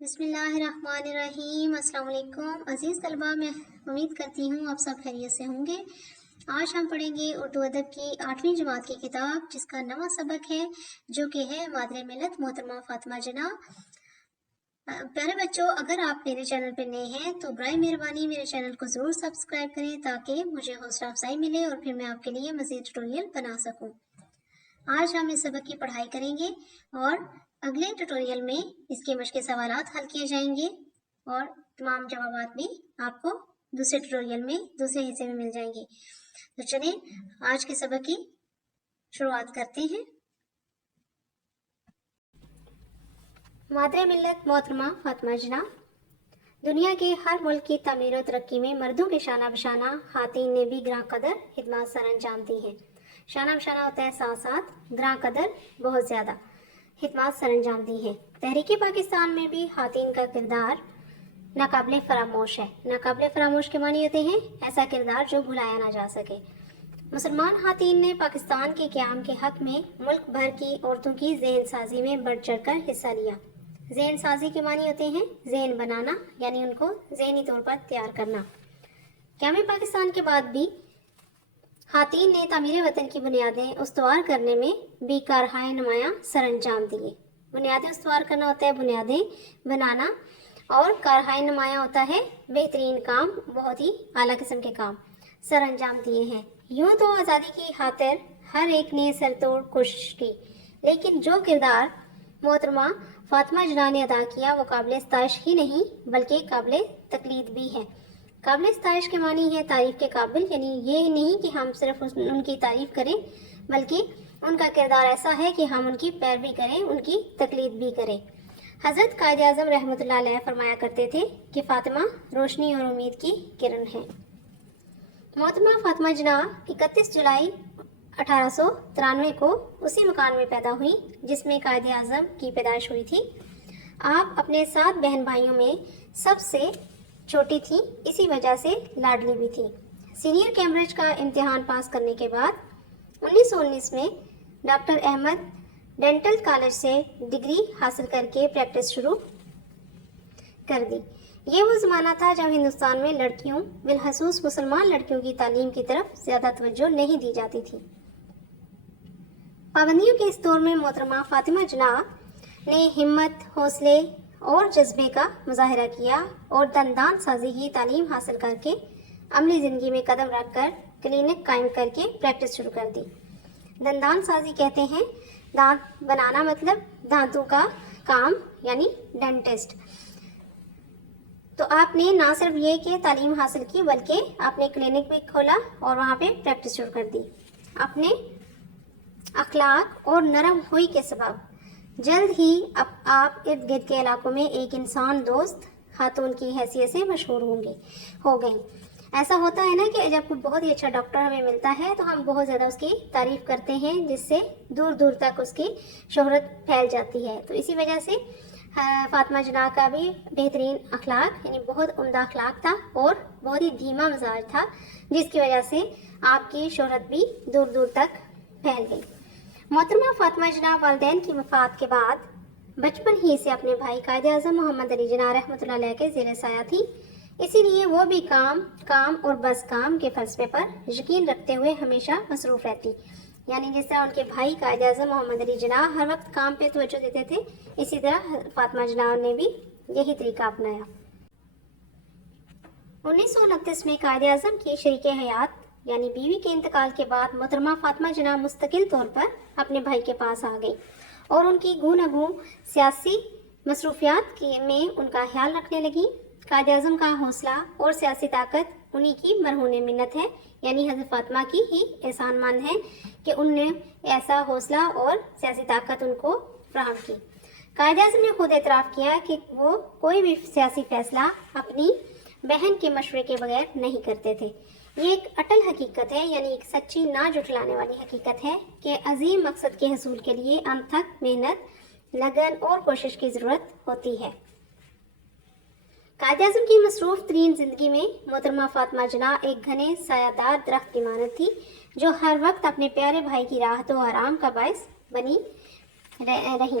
بسم اللہ الرحمن الرحیم۔ السلام علیکم عزیز طلبہ، میں امید کرتی ہوں آپ سب خیریت سے ہوں گے۔ آج ہم پڑھیں گے اردو ادب کی 8ویں جماعت کی کتاب، جس کا نواں سبق ہے جو کہ ہے مادر ملت محترمہ فاطمہ جناح۔ پیارے بچوں، اگر آپ میرے چینل پہ نئے ہیں تو برائے مہربانی میرے چینل کو ضرور سبسکرائب کریں تاکہ مجھے حوصلہ افزائی ملے اور پھر میں آپ کے لیے مزید ٹیوٹوریل بنا سکوں۔ آج ہم اس سبق کی پڑھائی کریں گے اور اگلے ٹیوٹوریل میں اس کے مشق سوالات حل کیے جائیں گے اور تمام جوابات بھی آپ کو دوسرے ٹیوٹوریل میں دوسرے حصے میں مل جائیں گے۔ تو چلیں آج کے سبق کی شروعات کرتے ہیں۔ مادر ملت محترمہ فاطمہ جناح۔ دنیا کے ہر ملک کی تعمیر و ترقی میں مردوں کے شانہ بشانہ خواتین نے بھی گراں قدر خدمات سر انجام دی ہیں۔ شانہ بشانہ ہوتا ہے ساتھ ساتھ، گراں قدر بہت زیادہ خدمات سر انجام دی ہیں۔ تحریک پاکستان میں بھی خواتین کا کردار ناقابل فراموش ہے۔ ناقابل فراموش کے معنی ہوتے ہیں ایسا کردار جو بھلایا نہ جا سکے۔ مسلمان خواتین نے پاکستان کے قیام کے حق میں ملک بھر کی عورتوں کی ذہن سازی میں بڑھ چڑھ کر حصہ لیا۔ ذہن سازی کے معنی ہوتے ہیں ذہن بنانا، یعنی ان کو ذہنی طور پر تیار کرنا۔ قیام پاکستان کے بعد بھی خواتین نے تعمیر وطن کی بنیادیں استوار کرنے میں بھی کارہائے نمایاں سر انجام دیے۔ بنیادیں استوار کرنا ہوتا ہے بنیادیں بنانا، اور کارہائے نمایاں ہوتا ہے بہترین کام، بہت ہی اعلیٰ قسم کے کام سر انجام دیے ہیں۔ یوں تو آزادی کی خاطر ہر ایک نے سر توڑ کوشش کی، لیکن جو کردار محترمہ فاطمہ جناح نے ادا کیا وہ قابل ستائش ہی نہیں بلکہ قابل تقلید بھی ہے۔ قابل ستائش کے معنی ہے تعریف کے قابل، یعنی یہ نہیں کہ ہم صرف ان کی تعریف کریں بلکہ ان کا کردار ایسا ہے کہ ہم ان کی پیروی کریں، ان کی تقلید بھی کریں۔ حضرت قائد اعظم رحمۃ اللہ علیہ فرمایا کرتے تھے کہ فاطمہ روشنی اور امید کی کرن ہے۔ محترمہ فاطمہ جناح 31 جولائی 1893 کو اسی مکان میں پیدا ہوئی جس میں قائد اعظم کی پیدائش ہوئی تھی۔ آپ اپنے 7 بہن بھائیوں میں سب سے چھوٹی تھی، اسی وجہ سے لاڈلی بھی تھی۔ سینئر کیمبرج کا امتحان پاس کرنے کے بعد 1919 میں ڈاکٹر احمد ڈینٹل کالج سے ڈگری حاصل کر کے پریکٹس شروع کر دی۔ یہ وہ زمانہ تھا جب ہندوستان میں لڑکیوں، بالخصوص مسلمان لڑکیوں کی تعلیم کی طرف زیادہ توجہ نہیں دی جاتی تھی۔ پابندیوں کے اس دور میں محترمہ فاطمہ جناح نے ہمت، حوصلے اور جذبے کا مظاہرہ کیا اور دندان سازی کی تعلیم حاصل کر کے عملی زندگی میں قدم رکھ کر کلینک قائم کر کے پریکٹس شروع کر دی۔ دندان سازی کہتے ہیں دانت بنانا، مطلب دانتوں کا کام، یعنی ڈینٹسٹ۔ تو آپ نے نہ صرف یہ کہ تعلیم حاصل کی بلکہ آپ نے کلینک بھی کھولا اور وہاں پہ پریکٹس شروع کر دی۔ اپنے اخلاق اور نرم ہوئی کے سبب جلد ہی آپ ارد گرد کے علاقوں میں ایک انسان دوست خاتون کی حیثیت سے مشہور ہو گئیں۔ ایسا ہوتا ہے نا کہ جب کوئی بہت ہی اچھا ڈاکٹر ہمیں ملتا ہے تو ہم بہت زیادہ اس کی تعریف کرتے ہیں، جس سے دور دور تک اس کی شہرت پھیل جاتی ہے۔ تو اسی وجہ سے فاطمہ جناح کا بھی بہترین اخلاق، یعنی بہت عمدہ اخلاق تھا اور بہت ہی دھیما مزاج تھا، جس کی وجہ سے آپ کی شہرت بھی دور دور تک پھیل گئی۔ محترمہ فاطمہ جناح والدین کی وفات کے بعد بچپن ہی سے اپنے بھائی قائد اعظم محمد علی جناح رحمۃ اللہ علیہ کے زیر سایہ تھی، اسی لیے وہ بھی کام اور بس کام کے فلسفے پر یقین رکھتے ہوئے ہمیشہ مصروف رہتی۔ یعنی جس طرح ان کے بھائی قائد اعظم محمد علی جناح ہر وقت کام پہ توجہ دیتے تھے، اسی طرح فاطمہ جناح نے بھی یہی طریقہ اپنایا۔ 1929 میں قائد اعظم کی شریک حیات یعنی بیوی کے انتقال کے بعد محترمہ فاطمہ جناح مستقل طور پر اپنے بھائی کے پاس آ گئی اور ان کی گو نگو سیاسی مصروفیات میں ان کا خیال رکھنے لگی۔ قائد اعظم کا حوصلہ اور سیاسی طاقت انہی کی مرہون منت ہے، یعنی حضرت فاطمہ کی ہی احسان مند ہے کہ ان نے ایسا حوصلہ اور سیاسی طاقت ان کو فراہم کی۔ قائد اعظم نے خود اعتراف کیا کہ وہ کوئی بھی سیاسی فیصلہ اپنی بہن کے مشورے کے بغیر نہیں کرتے تھے۔ یہ ایک اٹل حقیقت ہے، یعنی ایک سچی نہ جھٹلانے والی حقیقت ہے کہ عظیم مقصد کے حصول کے لیے انتھک محنت، لگن اور کوشش کی ضرورت ہوتی ہے۔ قائد اعظم کی مصروف ترین زندگی میں محترمہ فاطمہ جناح ایک گھنے سایہ دار درخت کی مانند تھی جو ہر وقت اپنے پیارے بھائی کی راحت و آرام کا باعث بنی رہی۔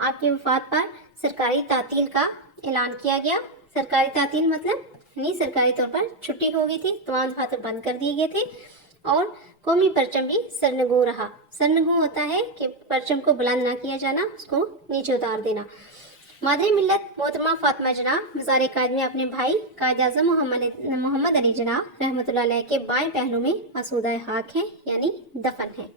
آپ کی وفات پر سرکاری تعطیل کا اعلان کیا گیا. سرکاری تعطیل مطلب نہیں سرکاری طور پر چھٹی ہو گئی تھی, تمام دفاتر بند کر دیے گئے تھے, اور قومی پرچم بھی سرنگوں رہا. سرنگوں ہوتا ہے کہ پرچم کو بلند نہ کیا جانا, اس کو نیچے اتار دینا. مادری ملت محترمہ فاطمہ جناح وزار قائد میں اپنے بھائی قائد اعظم محمد علی جناح رحمۃ اللہ علیہ کے بائیں پہلو میں مسودہ خاک ہیں, یعنی دفن ہیں.